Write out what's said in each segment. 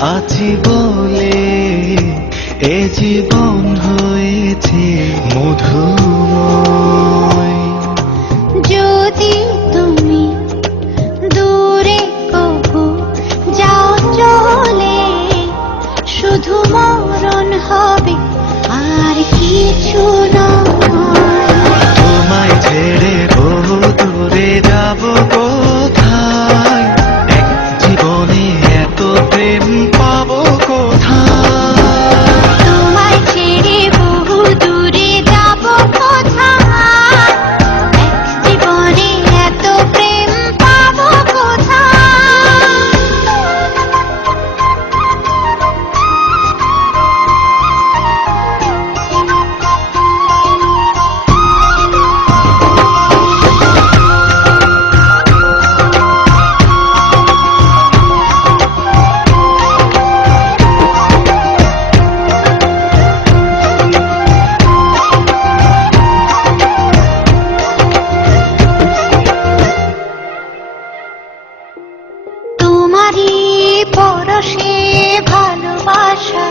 আছি বলে এ জীবন হয়েছে মধুময়। যদি তুমি দূরে কবু যাও চলে, শুধু মরণ হবে আর কিছু নয়। তোমায় ছেড়ে বহু দূরে যাব কোথায়, এক জীবনে এত প্রেম পাবো কোথায়। তোমায় ছেড়ে বহু দূরে যাব কোথায়, এক জীবনে এত প্রেম পাবো কোথায়। তোমারই পরশে ভালোবাসা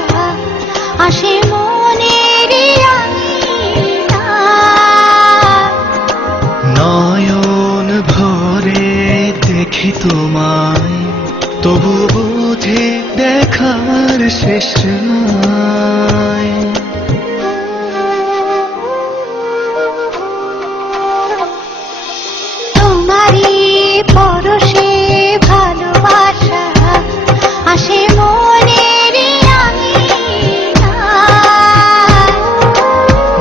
আসে মনের আঙিনায়। নয়ন ভরে দেখি তোমায়, তবু বুঝি দেখার শেষ নাই। তোমারই পরশে ভালোবাসা আসে মনের আঙিনায়।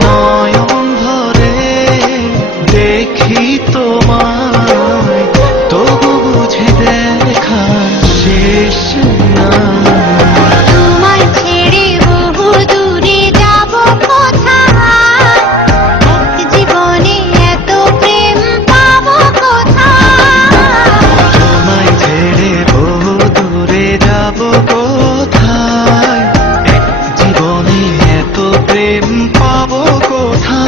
নয়ন ভরে দেখি তোমায়, তবু বুঝি দেখার শেষ নাই। তোমায় ছেড়ে বহু দূরে যাব কোথায়, এক জীবনে এত প্রেম পাবো কোথায়। তোমায় ছেড়ে বহু দূরে যাব কোথায়, এক জীবনে এত প্রেম পাবো কোথায়।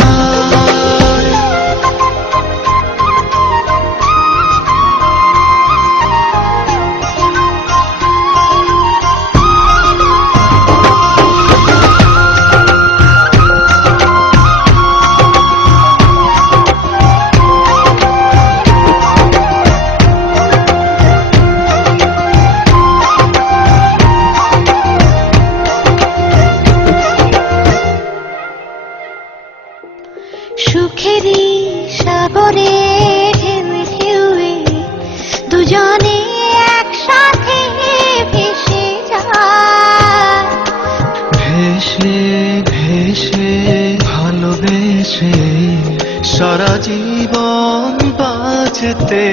সুখেরই সাগরে ঢেউয়ে ঢেউয়ে দুজনে একসাথে ভেসে যায়। ভেসে ভেসে ভালোবেসে সারা জীবন বাঁচতে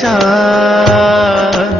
চায়।